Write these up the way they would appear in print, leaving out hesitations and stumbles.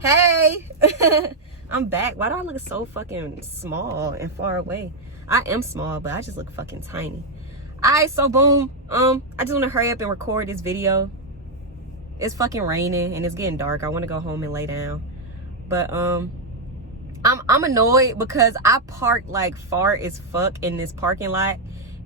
Hey, I'm back. Why do I look so fucking small and far away? I am small, but I just look fucking tiny. Alright, so boom. I just want to hurry up and record this video. It's fucking raining and it's getting dark. I want to go home and lay down. But I'm annoyed because I parked like far as fuck in this parking lot.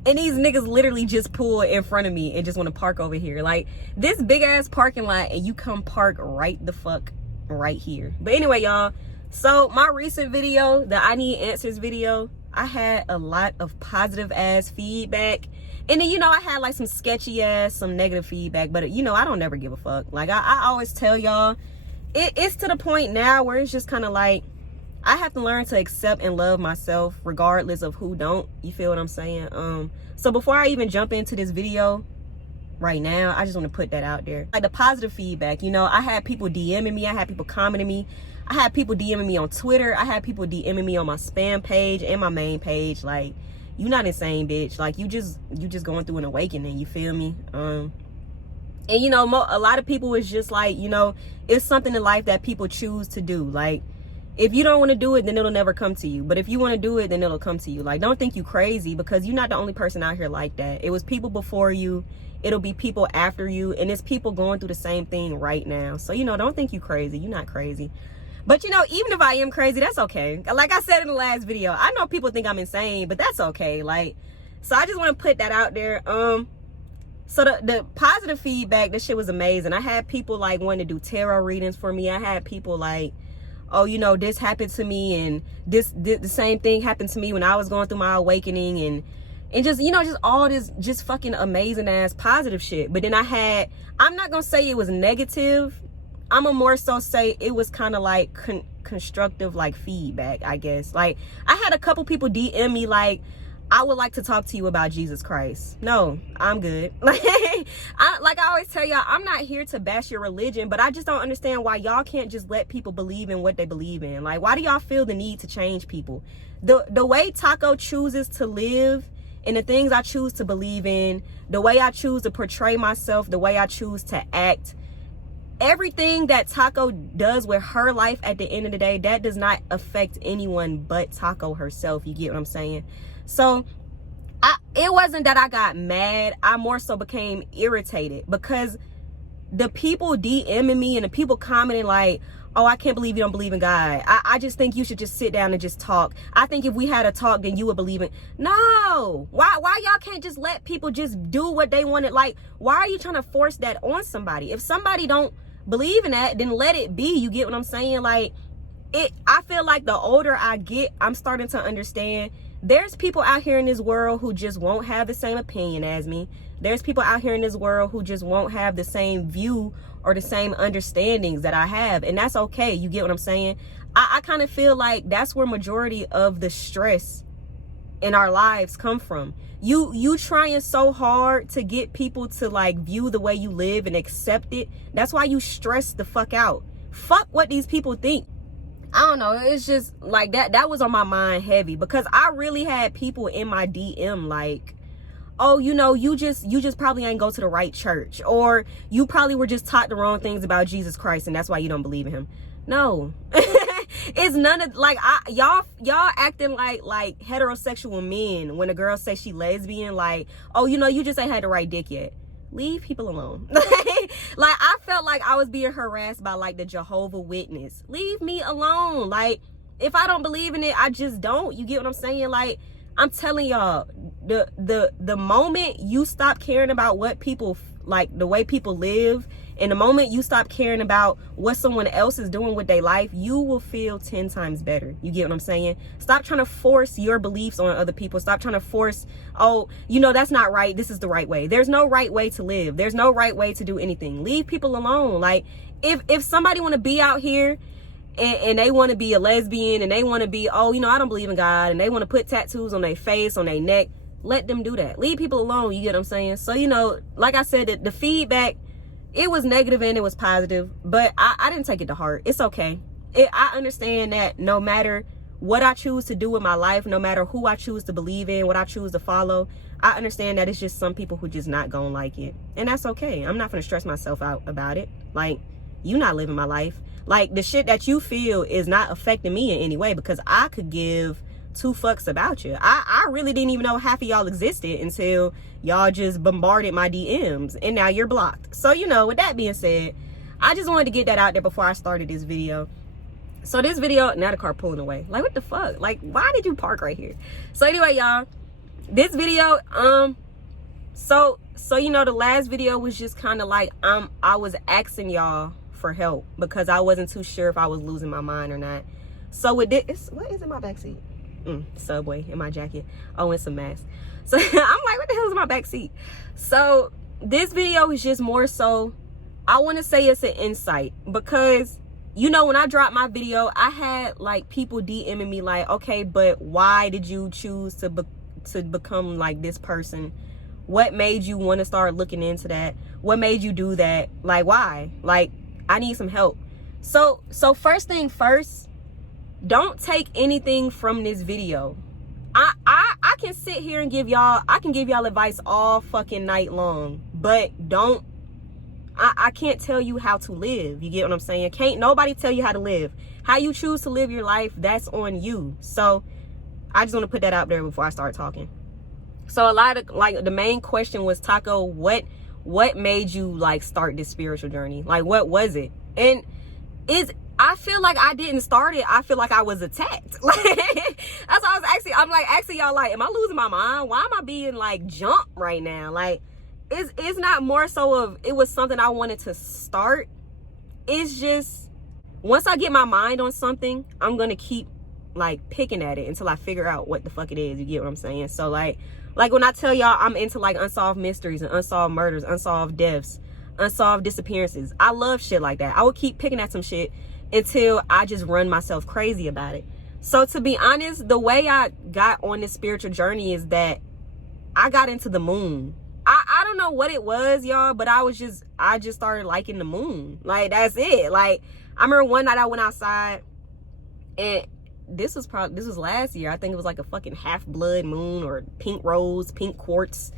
And these niggas literally just pull in front of me and just want to park over here. Like, this big ass parking lot and you come park right the fuck right here. But anyway, y'all, so my recent video, the I Need Answers video, I had a lot of positive ass feedback. And then, you know, I had like some sketchy ass, some negative feedback. But, you know, I don't never give a fuck. Like, I always tell y'all, it's to the point now where it's just kind of like, I have to learn to accept and love myself regardless of who don't. You feel what I'm saying? So before I even jump into this video right now, I just want to put that out there. Like the positive feedback, you know, I had people DMing me. I had people commenting me. I had people DMing me on Twitter. I had people DMing me on my spam page and my main page. Like, you not insane, bitch. Like, you just going through an awakening. You feel me? And you know, a lot of people is just like, you know, it's something in life that people choose to do. Like, if you don't want to do it, then it'll never come to you. But if you want to do it, then it'll come to you. Like, don't think you crazy, because you're not the only person out here like that. It was people before you. It'll be people after you. And it's people going through the same thing right now. So, you know, don't think you crazy. You're not crazy. But, you know, even if I am crazy, that's okay. Like I said in the last video, I know people think I'm insane, but that's okay. Like, so I just want to put that out there. So the positive feedback, this shit was amazing. I had people like wanting to do tarot readings for me. I had people like, oh, you know, this happened to me, and the same thing happened to me when I was going through my awakening, and just, you know, just all this just fucking amazing ass positive shit. But then I'm not gonna say it was negative. I'm gonna more so say it was kind of like constructive, like feedback, I guess. Like, I had a couple people DM me like, I would like to talk to you about Jesus Christ. No, I'm good. Like I always tell y'all, I'm not here to bash your religion, but I just don't understand why y'all can't just let people believe in what they believe in. Like, why do y'all feel the need to change people? The way Taco chooses to live and the things I choose to believe in, the way I choose to portray myself, the way I choose to act, everything that Taco does with her life at the end of the day, that does not affect anyone but Taco herself. You get what I'm saying? So it wasn't that I got mad. I more so became irritated because the people DMing me and the people commenting like, oh, I can't believe you don't believe in God. I just think you should just sit down and just talk. I think if we had a talk, then you would believe it. No. Why y'all can't just let people just do what they wanted? Like, why are you trying to force that on somebody? If somebody don't believe in that, then let it be. You get what I'm saying? Like, I feel like the older I get, I'm starting to understand there's people out here in this world who just won't have the same opinion as me. There's people out here in this world who just won't have the same view or the same understandings that I have. And that's okay. You get what I'm saying? I kind of feel like that's where majority of the stress in our lives come from. You trying so hard to get people to like view the way you live and accept it. That's why you stress the fuck out. Fuck what these people think. I don't know, it's just like that was on my mind heavy, because I really had people in my DM like, oh, you know, you just probably ain't go to the right church, or you probably were just taught the wrong things about Jesus Christ and that's why you don't believe in him. No. It's none of like y'all acting like heterosexual men when a girl says she lesbian, like, oh, you know, you just ain't had the right dick yet. Leave people alone. Like, I felt like I was being harassed by like the Jehovah Witness. Leave me alone. Like, if I don't believe in it, I just don't. You get what I'm saying? Like, I'm telling y'all, the moment you stop caring about what people like, the way people live, and the moment you stop caring about what someone else is doing with their life, you will feel 10 times better. You get what I'm saying? Stop trying to force your beliefs on other people. Stop trying to force, oh, you know, that's not right. This is the right way. There's no right way to live. There's no right way to do anything. Leave people alone. Like, if somebody want to be out here and they want to be a lesbian and they want to be, oh, you know, I don't believe in God, and they want to put tattoos on their face, on their neck, let them do that. Leave people alone. You get what I'm saying? So, you know, like I said, the feedback, it was negative and it was positive, but I didn't take it to heart. It's okay. I understand that no matter what I choose to do with my life, no matter who I choose to believe in, what I choose to follow, I understand that it's just some people who just not gonna like it. And that's okay. I'm not gonna stress myself out about it. Like, you not living my life. Like, the shit that you feel is not affecting me in any way, because I could give two fucks about you. I really didn't even know half of y'all existed until y'all just bombarded my DMs, and now you're blocked. So, you know, with that being said, I just wanted to get that out there before I started this video. So this video, now the car pulling away. Like, what the fuck? Like, why did you park right here? So anyway, y'all, this video, so you know, the last video was just kind of like, I was asking y'all for help because I wasn't too sure if I was losing my mind or not. So with this, what is in my backseat? Subway in my jacket. Oh, it's a mask. So I'm like, what the hell is in my backseat? So this video is just more so, I want to say it's an insight, because you know, when I dropped my video, I had like people DMing me like, okay, but why did you choose to become like this person? What made you want to start looking into that? What made you do that? Like, why? Like, I need some help. So first thing first, don't take anything from this video. I can sit here and give y'all advice all fucking night long, but I can't tell you how to live. You get what I'm saying? Can't nobody tell you how to live. How you choose to live your life, that's on you. So I just want to put that out there before I start talking. So a lot of, like, the main question was, Taco, what made you like start this spiritual journey? Like, what was it? And I feel like I didn't start it. I feel like I was attacked. Like, that's why I was asking y'all, like, am I losing my mind? Why am I being like jumped right now? Like, it's not more so of it was something I wanted to start. It's just, once I get my mind on something, I'm gonna keep like picking at it until I figure out what the fuck it is. You get what I'm saying? So like when I tell y'all I'm into like unsolved mysteries and unsolved murders, unsolved deaths, unsolved disappearances, I love shit like that. I will keep picking at some shit until I just run myself crazy about it. So to be honest, the way I got on this spiritual journey is that I got into the moon. I don't know what it was, y'all, but I just started liking the moon. Like, that's it. Like, I remember one night I went outside, and this was last year. I think it was like a fucking half blood moon or pink rose, pink quartz,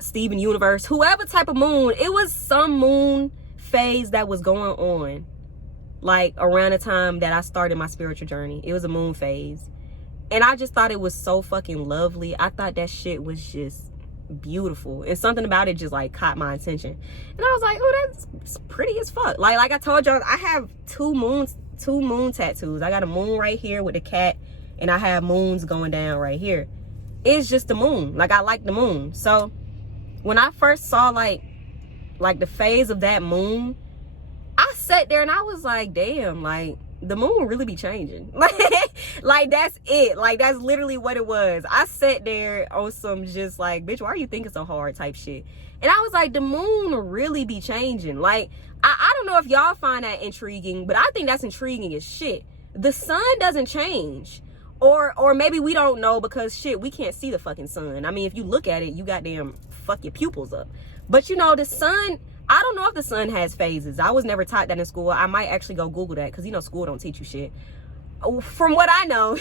Steven Universe, whoever type of moon. It was some moon phase that was going on, like around the time that I started my spiritual journey. It was a moon phase, and I just thought it was so fucking lovely. I thought that shit was just beautiful, and something about it just like caught my attention, and I was like, oh, that's pretty as fuck. Like I told y'all, I have two moon tattoos. I got a moon right here with the cat, and I have moons going down right here. It's just the moon. Like, I like the moon. So when I first saw like the phase of that moon, I sat there and I was like, damn, like, the moon will really be changing. Like that's it. Like, that's literally what it was. I sat there on some just like, bitch, why are you thinking so hard type shit. And I was like, the moon will really be changing. Like, I don't know if y'all find that intriguing, but I think that's intriguing as shit. The sun doesn't change. Or maybe we don't know because shit, we can't see the fucking sun. I mean, if you look at it, you goddamn fuck your pupils up. But you know, the sun, I don't know if the sun has phases. I was never taught that in school. I might actually go Google that, because you know school don't teach you shit. From what I know,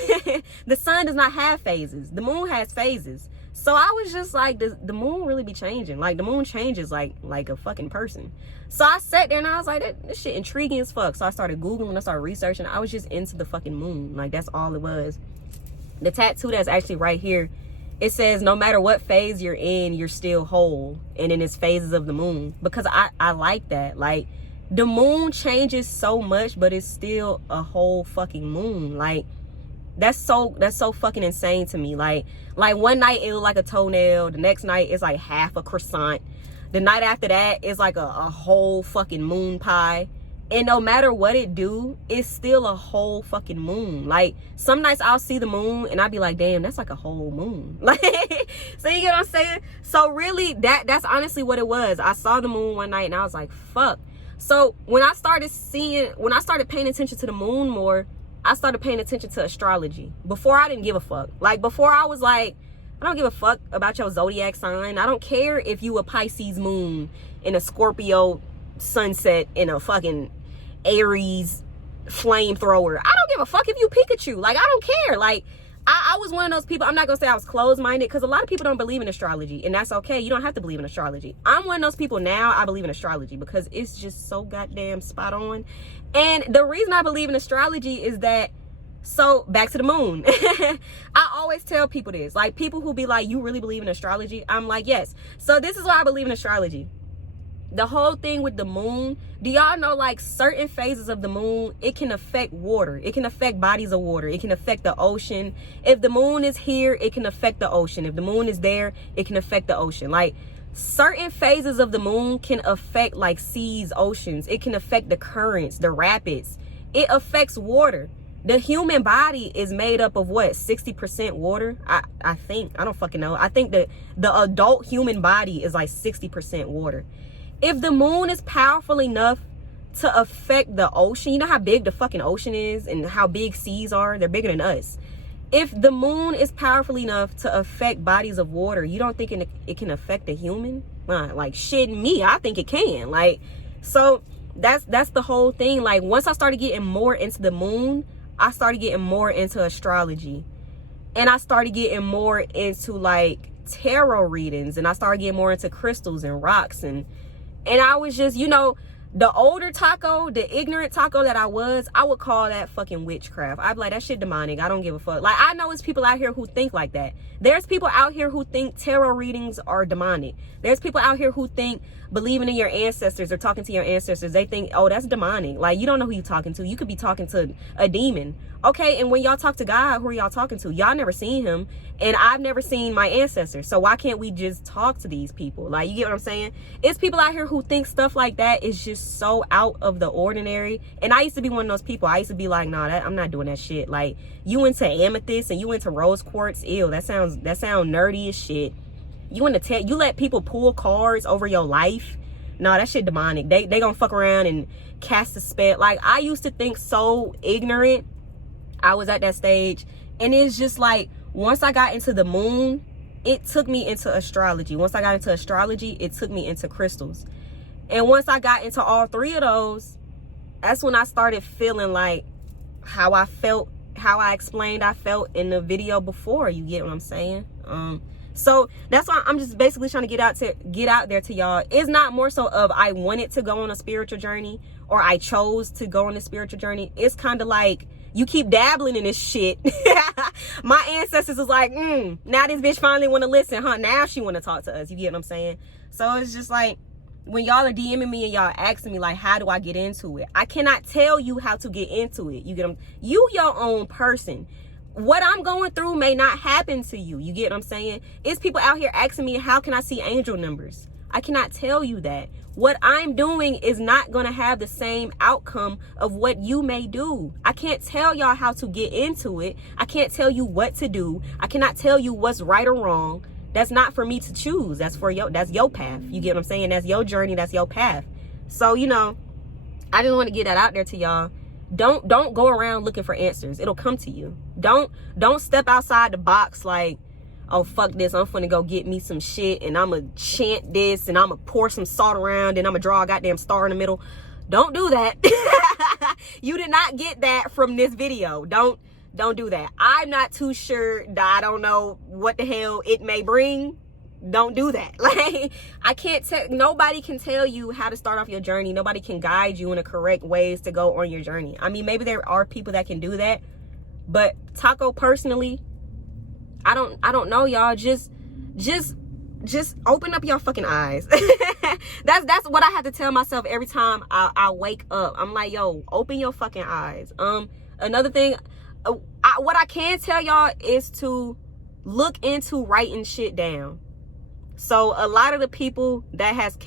the sun does not have phases. The moon has phases. So I was just like, the moon really be changing. Like, the moon changes like a fucking person. So I sat there and I was like, this shit intriguing as fuck. So I started Googling, I started researching. I was just into the fucking moon. Like, that's all it was. The tattoo that's actually right here, it says, no matter what phase you're in, you're still whole. And then it's phases of the moon. Because I like that. Like, the moon changes so much, but it's still a whole fucking moon. Like, that's so fucking insane to me. Like one night it was like a toenail. The next night it's like half a croissant. The night after that it's like a whole fucking moon pie. And no matter what it do, it's still a whole fucking moon. Like, some nights I'll see the moon and I'll be like, damn, that's like a whole moon. Like, so you get what I'm saying? So really, that's honestly what it was. I saw the moon one night and I was like, fuck. So when I started paying attention to the moon more, I started paying attention to astrology. Before, I didn't give a fuck. Like, before, I was like, I don't give a fuck about your zodiac sign. I don't care if you a Pisces moon in a Scorpio sunset in a fucking Aries flamethrower. I don't give a fuck if you Pikachu. Like, I don't care. Like, I was one of those people. I'm not gonna say I was closed-minded, because a lot of people don't believe in astrology, and that's okay. You don't have to believe in astrology. I'm one of those people now. I believe in astrology because it's just so goddamn spot on. And the reason I believe in astrology is that, so back to the moon. I always tell people this, like, people who be like, you really believe in astrology? I'm like, yes. So this is why I believe in astrology. The whole thing with the moon, do y'all know, like, certain phases of the moon, it can affect water. It can affect bodies of water. It can affect the ocean. If the moon is here, it can affect the ocean. If the moon is there, it can affect the ocean. Like, certain phases of the moon can affect, like, seas, oceans. It can affect the currents, the rapids. It affects water. The human body is made up of what, 60% water? I think. I don't fucking know. I think that the adult human body is like 60% water. If the moon is powerful enough to affect the ocean, you know how big the fucking ocean is and how big seas are? They're bigger than us. If the moon is powerful enough to affect bodies of water, you don't think it can affect a human? Like, shit, me, I think it can. Like, so that's the whole thing. Like, once I started getting more into the moon, I started getting more into astrology. And I started getting more into, like, tarot readings. And I started getting more into crystals and rocks. And I was just, you know, the older Taco, the ignorant Taco that I would call that fucking witchcraft. I'd be like, that shit demonic. I don't give a fuck. Like, I know it's people out here who think like that. There's people out here who think tarot readings are demonic. There's people out here who think believing in your ancestors or talking to your ancestors, they think, oh, that's demonic. Like, you don't know who you're talking to. You could be talking to a demon. Okay, and when y'all talk to God, who are y'all talking to? Y'all never seen him, and I've never seen my ancestors. So why can't we just talk to these people? Like, you get what I'm saying? It's people out here who think stuff like that is just so out of the ordinary. And I used to be one of those people. I used to be like, nah, I'm not doing that shit. Like, you into amethyst and you into rose quartz? Ew, that sound nerdy as shit. You let people pull cards over your life? No, that shit demonic. They gonna fuck around and cast a spell. Like, I used to think so ignorant. I was at that stage, and it's just like, once I got into the moon, it took me into astrology. Once I got into astrology, it took me into crystals. And once I got into all three of those, that's when I started feeling like how I felt, how I explained I felt in the video before. You get what I'm saying? So that's why I'm just basically trying to get out there to y'all. It's not more so of I wanted to go on a spiritual journey or I chose to go on a spiritual journey. It's kind of like, you keep dabbling in this shit. My ancestors was like, now this bitch finally want to listen, huh? Now she want to talk to us. You get what I'm saying? So it's just like, when y'all are DMing me and y'all asking me, like, how do I get into it? I cannot tell you how to get into it. You get them? You your own person. What I'm going through may not happen to you. You get what I'm saying? It's people out here asking me, how can I see angel numbers? I cannot tell you that. What I'm doing is not going to have the same outcome of what you may do. I can't tell y'all how to get into it. I can't tell you what to do. I cannot tell you what's right or wrong. That's not for me to choose. That's your path. You get what I'm saying? That's your journey. That's your path. So, you know, I just want to get that out there to y'all. Don't go around looking for answers. It'll come to you. Don't step outside the box like, oh, fuck this, I'm finna go get me some shit and I'm gonna chant this and I'm gonna pour some salt around and I'm gonna draw a goddamn star in the middle. Don't do that. You did not get that from this video. Don't do that. I'm not too sure. I don't know what the hell it may bring. Don't do that. Like, I can't tell, nobody can tell you how to start off your journey. Nobody can guide you in the correct ways to go on your journey. I mean, maybe there are people that can do that, but Taco personally, I don't know, y'all. Just open up your fucking eyes. That's what I have to tell myself every time I wake up. I'm like, yo, open your fucking eyes. Another thing, what I can tell y'all is to look into writing shit down. So a lot of the people that has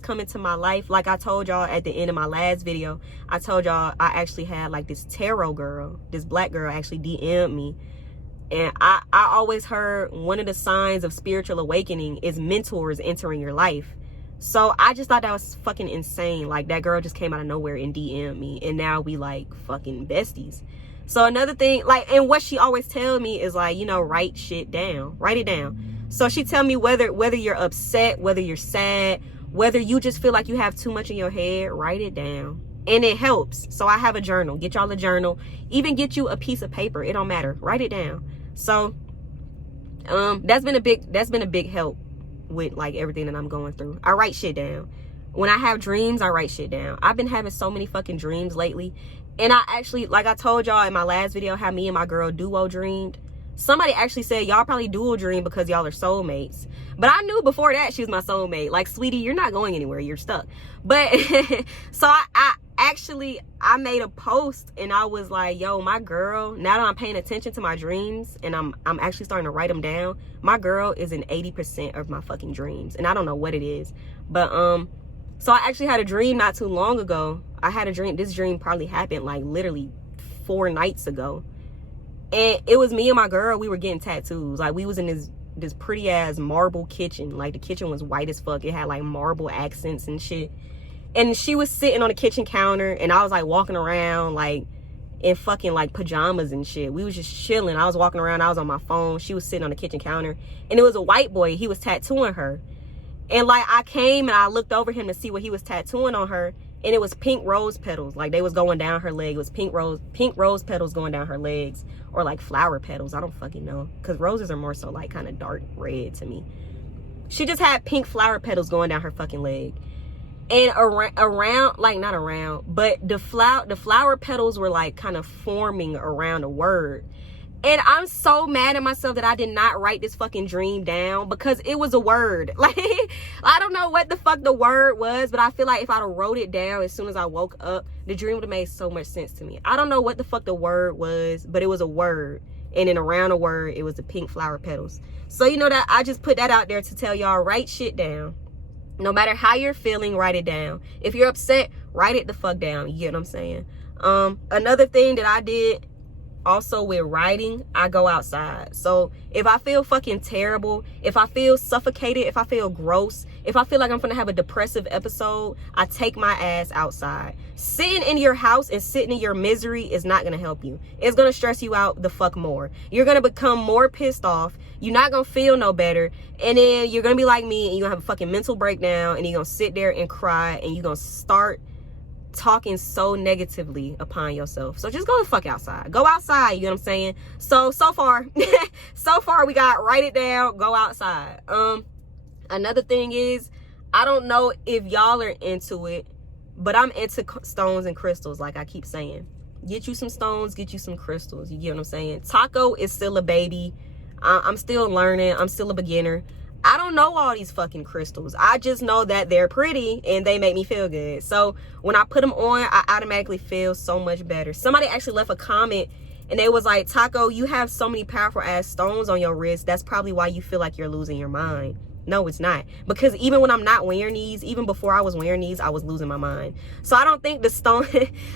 come into my life, like I told y'all at the end of my last video, I told y'all I actually had like this tarot girl, this black girl actually DM'd me. And I always heard one of the signs of spiritual awakening is mentors entering your life. So I just thought that was fucking insane. Like, that girl just came out of nowhere and DM'd me, and now we like fucking besties. So another thing, like, and what she always tell me is like, you know, write shit down, write it down. So she tell me whether you're upset, whether you're sad, whether you just feel like you have too much in your head, write it down. And it helps. So I have a journal. Get y'all a journal. Even get you a piece of paper. It don't matter. Write it down. So that's been a big help with like everything that I'm going through. I write shit down. When I have dreams, I write shit down. I've been having so many fucking dreams lately. And I actually, like I told y'all in my last video, how me and my girl duo dreamed. Somebody actually said y'all probably dual dream because y'all are soulmates. But I knew before that she was my soulmate. Like, sweetie, you're not going anywhere. You're stuck. But so I made a post and I was like, yo, my girl, now that I'm paying attention to my dreams and I'm actually starting to write them down, my girl is in 80% of my fucking dreams. And I don't know what it is. But so I actually had a dream not too long ago. I had a dream. This dream probably happened like literally 4 nights ago. And it was me and my girl. We were getting tattoos. Like, we was in this pretty ass marble kitchen. Like, the kitchen was white as fuck. It had like marble accents and shit. And she was sitting on the kitchen counter and I was like walking around like in fucking like pajamas and shit. We was just chilling. I was walking around. I was on my phone. She was sitting on the kitchen counter and it was a white boy. He was tattooing her. And like, I came and I looked over him to see what he was tattooing on her. And it was pink rose petals. Like, they was going down her leg. It was pink rose petals going down her legs. Or like flower petals. I don't fucking know. Because roses are more so like kind of dark red to me. She just had pink flower petals going down her fucking leg. And around, like, not around, but the flower petals were like kind of forming around a word. And I'm so mad at myself that I did not write this fucking dream down because it was a word. Like, I don't know what the fuck the word was, but I feel like if I'd have wrote it down as soon as I woke up, the dream would have made so much sense to me. I don't know what the fuck the word was, but it was a word. And then around a word, it was the pink flower petals. So, you know, that I just put that out there to tell y'all, write shit down. No matter how you're feeling, write it down. If you're upset, write it the fuck down. You get what I'm saying? Another thing that I did also with writing, I go outside. So if I feel fucking terrible, if I feel suffocated, if I feel gross, if I feel like I'm gonna have a depressive episode, I take my ass outside. Sitting in your house and sitting in your misery is not gonna help you. It's gonna stress you out the fuck more. You're gonna become more pissed off. You're not gonna feel no better. And then you're gonna be like me and you're gonna have a fucking mental breakdown and you're gonna sit there and cry and you're gonna start talking so negatively upon yourself. So just go the fuck outside. Go outside, you know what I'm saying? So far we got write it down, go outside. Another thing is, I don't know if y'all are into it, but I'm into stones and crystals, like I keep saying. Get you some stones, get you some crystals. You get what I'm saying? Taco is still a baby. I'm still learning. I'm still a beginner. I don't know all these fucking crystals. I just know that they're pretty and they make me feel good. So when I put them on, I automatically feel so much better. Somebody actually left a comment and they was like, Taco, you have so many powerful ass stones on your wrist. That's probably why you feel like you're losing your mind. No, it's not. Because even when I'm not wearing these, even before I was wearing these, I was losing my mind. So I don't think the stone...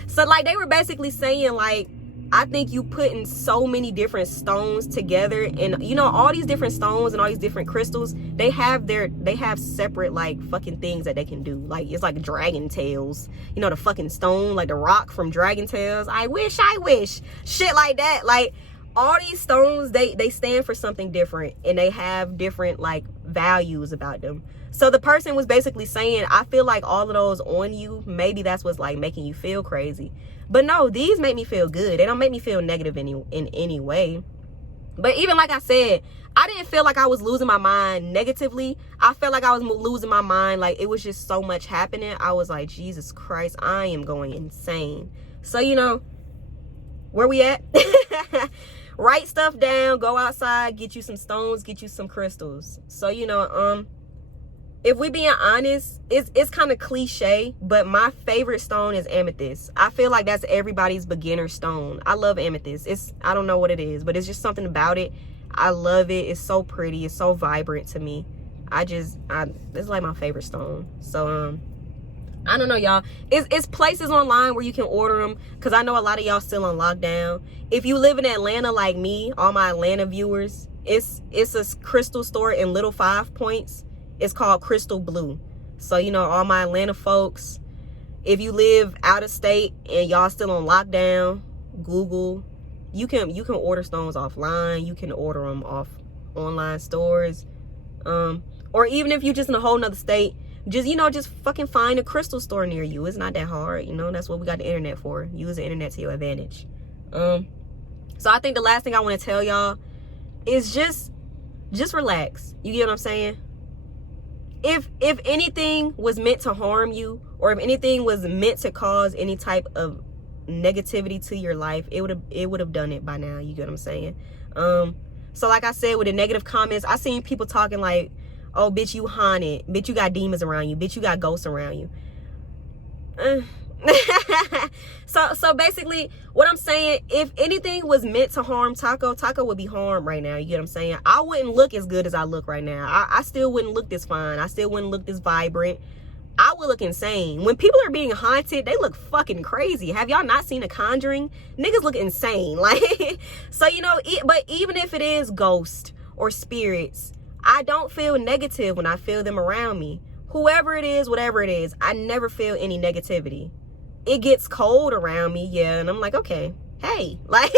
So like, they were basically saying like, I think you putting so many different stones together, and you know, all these different stones and all these different crystals, they have separate like fucking things that they can do. Like, it's like Dragon Tales, you know, the fucking stone, like the rock from Dragon Tales. I wish shit like that. Like, all these stones, they stand for something different and they have different like values about them. So the person was basically saying, I feel like all of those on you, maybe that's what's like making you feel crazy. But no, these make me feel good. They don't make me feel negative in any way. But even like I said, I didn't feel like I was losing my mind negatively. I felt like I was losing my mind. Like, it was just so much happening. I was like, Jesus Christ, I am going insane. So, you know, where we at? Write stuff down, go outside, get you some stones, get you some crystals. So, you know, if we being honest, it's kind of cliche, but my favorite stone is amethyst. I feel like that's everybody's beginner stone. I love amethyst. I don't know what it is, but it's just something about it. I love it. It's so pretty. It's so vibrant to me. It's like my favorite stone. So, I don't know, y'all. It's places online where you can order them, because I know a lot of y'all still on lockdown. If you live in Atlanta like me, all my Atlanta viewers, it's a crystal store in Little 5 Points. It's called Crystal Blue. So, you know, all my Atlanta folks, if you live out of state and y'all still on lockdown, Google, you can order stones offline. You can order them off online stores. Or even if you're just in a whole nother state, just fucking find a crystal store near you. It's not that hard, you know. That's what we got the internet for. Use the internet to your advantage. So I think the last thing I want to tell y'all is just relax. You get what I'm saying? If anything was meant to harm you, or if anything was meant to cause any type of negativity to your life, it would have done it by now. You get what I'm saying? So like I said, with the negative comments, I seen people talking like, oh, bitch, you haunted, bitch, you got demons around you, bitch, you got ghosts around you. So basically what I'm saying, if anything was meant to harm Taco would be harmed right now. You get what I'm saying? I wouldn't look as good as I look right now. I still wouldn't look this fine. I still wouldn't look this vibrant. I would look insane. When people are being haunted, they look fucking crazy. Have y'all not seen The Conjuring? Niggas look insane. Like, so, you know, but even if it is ghosts or spirits, I don't feel negative when I feel them around me. Whoever it is, whatever it is, I never feel any negativity. It gets cold around me, yeah, and I'm like, okay, hey, like,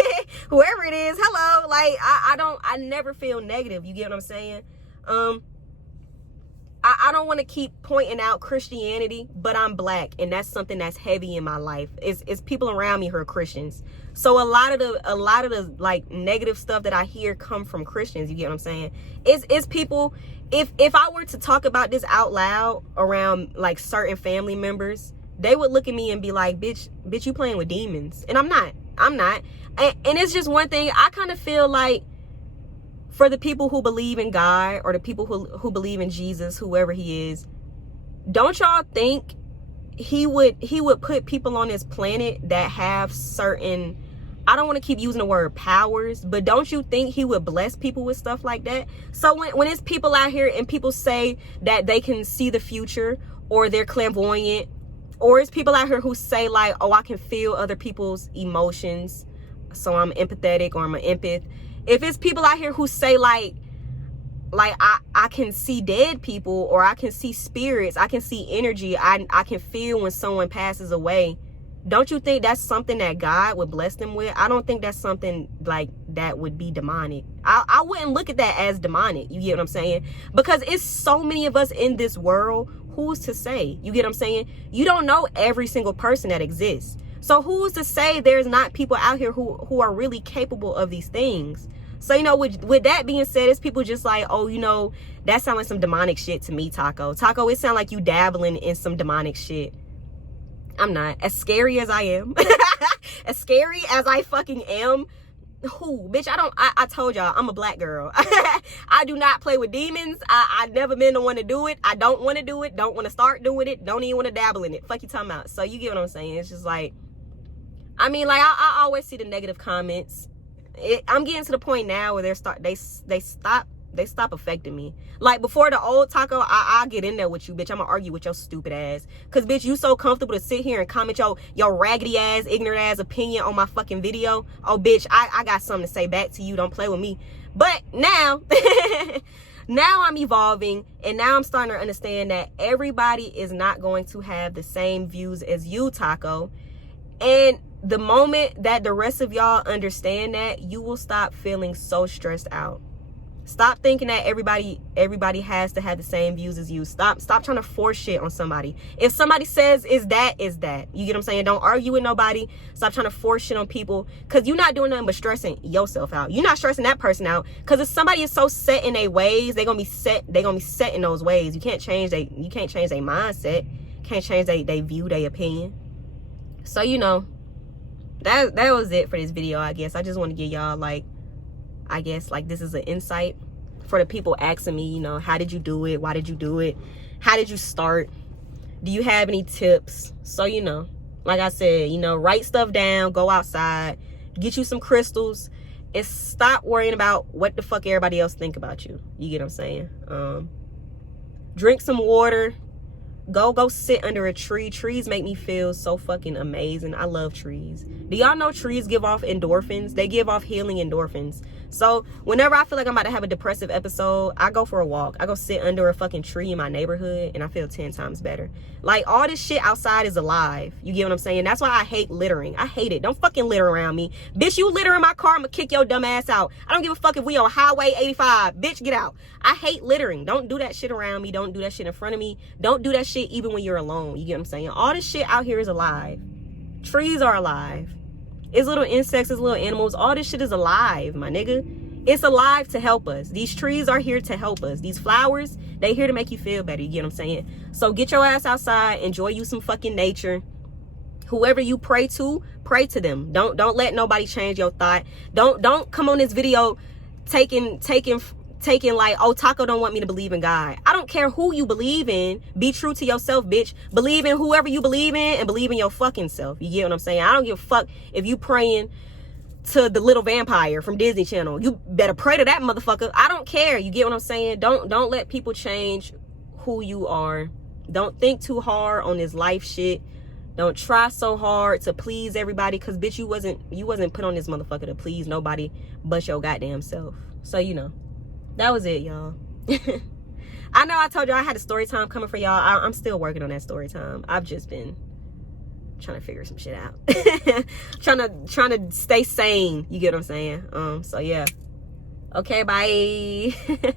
whoever it is, hello. Like, I never feel negative. You get what I'm saying? I don't want to keep pointing out Christianity, but I'm black, and that's something that's heavy in my life. It's people around me who are Christians. So a lot of the like negative stuff that I hear come from Christians. You get what I'm saying? It's people. If I were to talk about this out loud around like certain family members, they would look at me and be like, bitch, you playing with demons. And I'm not. And it's just one thing. I kind of feel like, for the people who believe in God, or the people who believe in Jesus, whoever he is, don't y'all think he would put people on this planet that have certain, I don't want to keep using the word powers, but don't you think he would bless people with stuff like that? So when it's people out here and people say that they can see the future, or they're clairvoyant, or it's people out here who say like, oh, I can feel other people's emotions, so I'm empathetic, or I'm an empath. If it's people out here who say like I can see dead people, or I can see spirits, I can see energy, I can feel when someone passes away, don't you think that's something that God would bless them with? I don't think that's something like that would be demonic. I wouldn't look at that as demonic. You get what I'm saying? Because it's so many of us in this world. Who's to say? You get what I'm saying? You don't know every single person that exists. So who's to say there's not people out here who are really capable of these things? So, you know, with that being said, it's people just like, oh, you know, that sounds like some demonic shit to me, Taco. Taco, it sounds like you dabbling in some demonic shit. I'm not. As scary as I am, as scary as I fucking am, who, bitch, I told y'all, I'm a black girl. I do not play with demons. I never been the one to do it. I don't want to do it. Don't want to start doing it. Don't even want to dabble in it. Fuck you talking about. So you get what I'm saying? It's just like, I mean, like, I always see the negative comments. I'm getting to the point now where they stop affecting me. Like, before the old Taco, I'll get in there with you, bitch. I'm gonna argue with your stupid ass. Cause bitch, you so comfortable to sit here and comment your raggedy ass, ignorant ass opinion on my fucking video. Oh bitch, I got something to say back to you. Don't play with me. But now now I'm evolving, and now I'm starting to understand that everybody is not going to have the same views as you, Taco. And the moment that the rest of y'all understand that, you will stop feeling so stressed out. Stop thinking that everybody has to have the same views as you. Stop trying to force shit on somebody. If somebody says is that. You get what I'm saying? Don't argue with nobody. Stop trying to force shit on people, because you're not doing nothing but stressing yourself out. You're not stressing that person out, because if somebody is so set in their ways, they're gonna be set in those ways. You can't change their mindset. Can't change they view, their opinion. So, you know, that was it for this video, I guess. I just want to give y'all, like, I guess, like, this is an insight for the people asking me, you know, how did you do it? Why did you do it? How did you start? Do you have any tips? So, you know, like I said, you know, write stuff down, go outside, get you some crystals, and stop worrying about what the fuck everybody else think about you. You get what I'm saying? Drink some water. Go sit under a tree. Trees make me feel so fucking amazing. I love trees. Do y'all know trees give off endorphins? They give off healing endorphins. So whenever I feel like I'm about to have a depressive episode, I go for a walk. I go sit under a fucking tree in my neighborhood, and I feel 10 times better. Like, all this shit outside is alive. You get what I'm saying? That's why I hate littering. I hate it. Don't fucking litter around me. Bitch, you litter in my car, I'm gonna kick your dumb ass out. I don't give a fuck if we on Highway 85. Bitch, get out. I hate littering. Don't do that shit around me. Don't do that shit in front of me. Don't do that shit even when you're alone. You get what I'm saying? All this shit out here is alive. Trees are alive. It's little insects, it's little animals. All this shit is alive, my nigga. It's alive to help us. These trees are here to help us. These flowers, they here to make you feel better. You get what I'm saying? So get your ass outside. Enjoy you some fucking nature. Whoever you pray to them. Don't let nobody change your thought. Don't come on this video taking like, oh, Taco don't want me to believe in God. I don't care who you believe in. Be true to yourself, bitch. Believe in whoever you believe in and believe in your fucking self. You get what I'm saying? I don't give a fuck if you praying to the little vampire from Disney Channel. You better pray to that motherfucker. I don't care. You get what I'm saying? Don't let people change who you are. Don't think too hard on this life shit. Don't try so hard to please everybody, because bitch, you wasn't put on this motherfucker to please nobody but your goddamn self. So, you know, that was it, y'all. I know I told y'all I had a story time coming for y'all. I'm still working on that story time. I've just been trying to figure some shit out. trying to stay sane. You get what I'm saying? So yeah. Okay, bye.